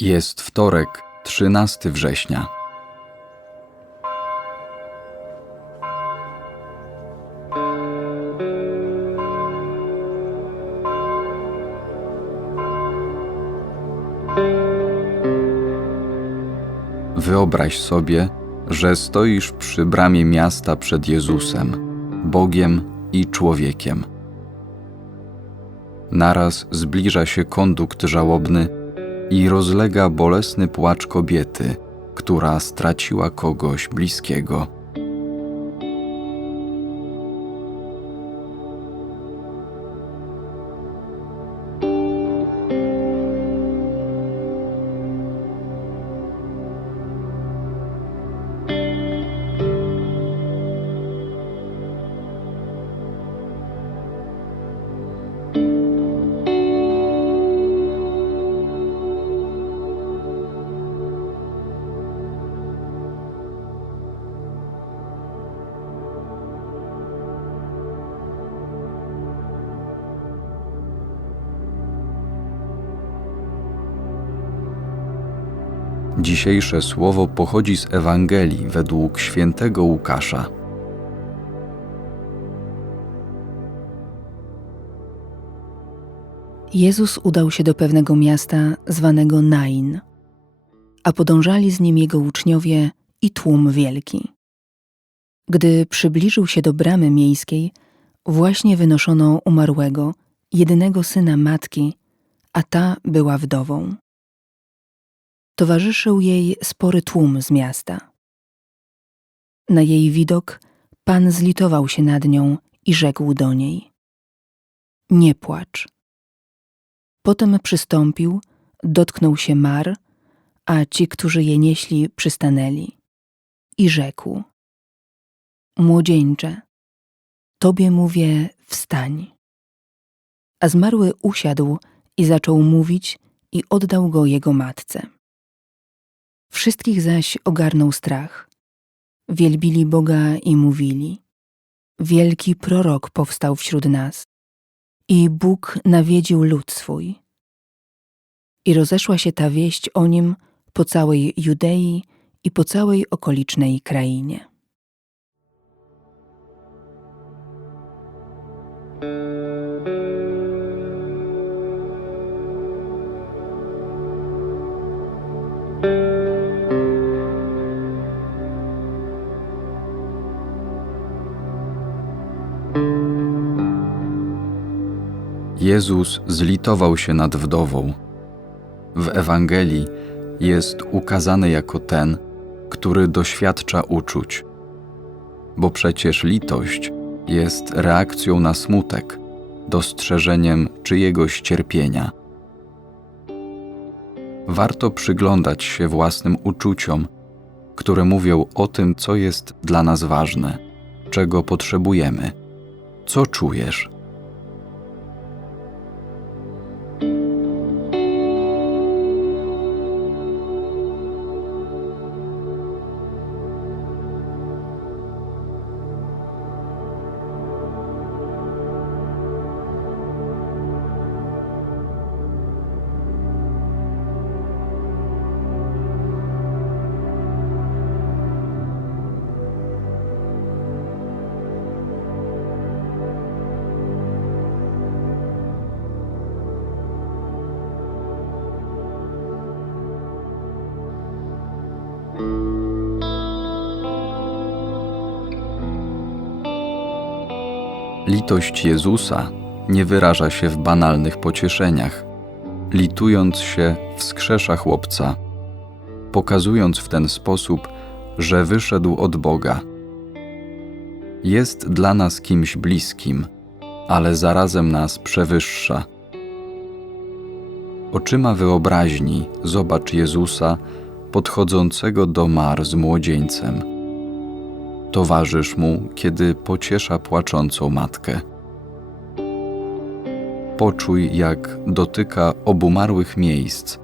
Jest wtorek, 13 września. Wyobraź sobie, że stoisz przy bramie miasta przed Jezusem, Bogiem i człowiekiem. Naraz zbliża się kondukt żałobny i rozlega bolesny płacz kobiety, która straciła kogoś bliskiego. Dzisiejsze słowo pochodzi z Ewangelii według świętego Łukasza. Jezus udał się do pewnego miasta zwanego Nain, a podążali z nim jego uczniowie i tłum wielki. Gdy przybliżył się do bramy miejskiej, właśnie wynoszono umarłego, jedynego syna matki, a ta była wdową. Towarzyszył jej spory tłum z miasta. Na jej widok Pan zlitował się nad nią i rzekł do niej: Nie płacz. Potem przystąpił, dotknął się mar, a ci, którzy je nieśli, przystanęli. I rzekł: Młodzieńcze, tobie mówię, wstań. A zmarły usiadł i zaczął mówić, i oddał go jego matce. Wszystkich zaś ogarnął strach. Wielbili Boga i mówili: Wielki prorok powstał wśród nas, i Bóg nawiedził lud swój. I rozeszła się ta wieść o nim po całej Judei i po całej okolicznej krainie. Jezus zlitował się nad wdową. W Ewangelii jest ukazany jako ten, który doświadcza uczuć, bo przecież litość jest reakcją na smutek, dostrzeżeniem czyjegoś cierpienia. Warto przyglądać się własnym uczuciom, które mówią o tym, co jest dla nas ważne, czego potrzebujemy, co czujesz. Litość Jezusa nie wyraża się w banalnych pocieszeniach. Litując się, wskrzesza chłopca, pokazując w ten sposób, że wyszedł od Boga. Jest dla nas kimś bliskim, ale zarazem nas przewyższa. Oczyma wyobraźni zobacz Jezusa podchodzącego do mar z młodzieńcem towarzysz mu, kiedy pociesza płaczącą matkę. Poczuj, jak dotyka obumarłych miejsc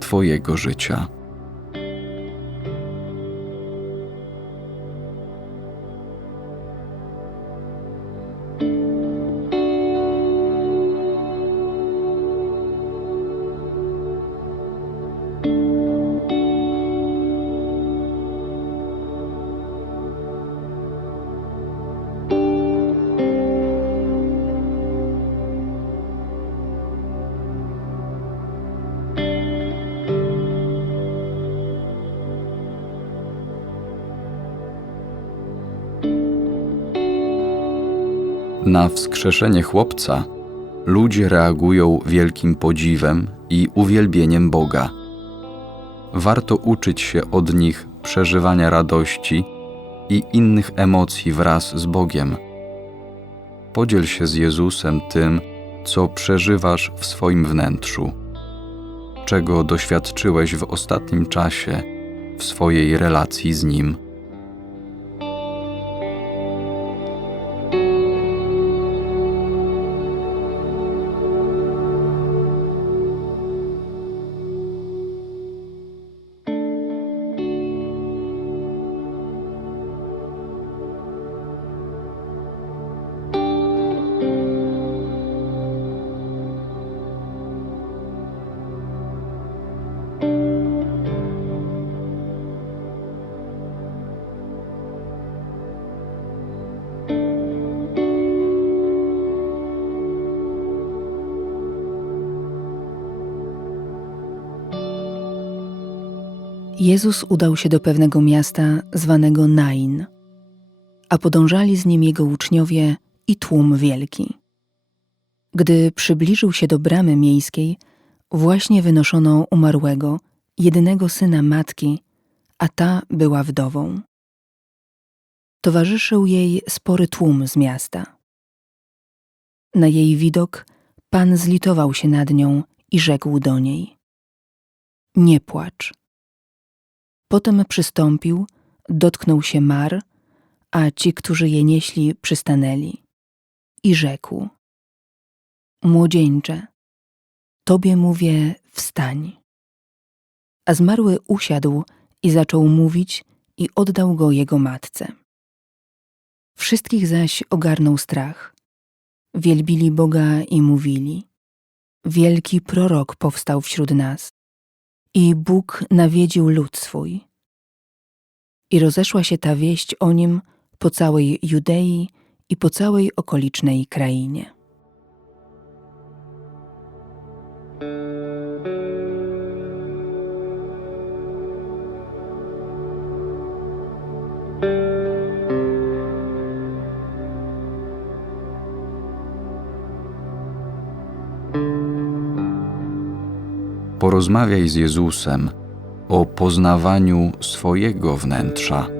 Twojego życia. Na wskrzeszenie chłopca ludzie reagują wielkim podziwem i uwielbieniem Boga. Warto uczyć się od nich przeżywania radości i innych emocji wraz z Bogiem. Podziel się z Jezusem tym, co przeżywasz w swoim wnętrzu, czego doświadczyłeś w ostatnim czasie w swojej relacji z Nim. Jezus udał się do pewnego miasta zwanego Nain, a podążali z nim jego uczniowie i tłum wielki. Gdy przybliżył się do bramy miejskiej, właśnie wynoszono umarłego, jedynego syna matki, a ta była wdową. Towarzyszył jej spory tłum z miasta. Na jej widok Pan zlitował się nad nią i rzekł do niej: Nie płacz. Potem przystąpił, dotknął się mar, a ci, którzy je nieśli, przystanęli. I rzekł: Młodzieńcze, tobie mówię, wstań. A zmarły usiadł i zaczął mówić, i oddał go jego matce. Wszystkich zaś ogarnął strach. Wielbili Boga i mówili: Wielki prorok powstał wśród nas i Bóg nawiedził lud swój. I rozeszła się ta wieść o nim po całej Judei i po całej okolicznej krainie. Porozmawiaj z Jezusem o poznawaniu swojego wnętrza.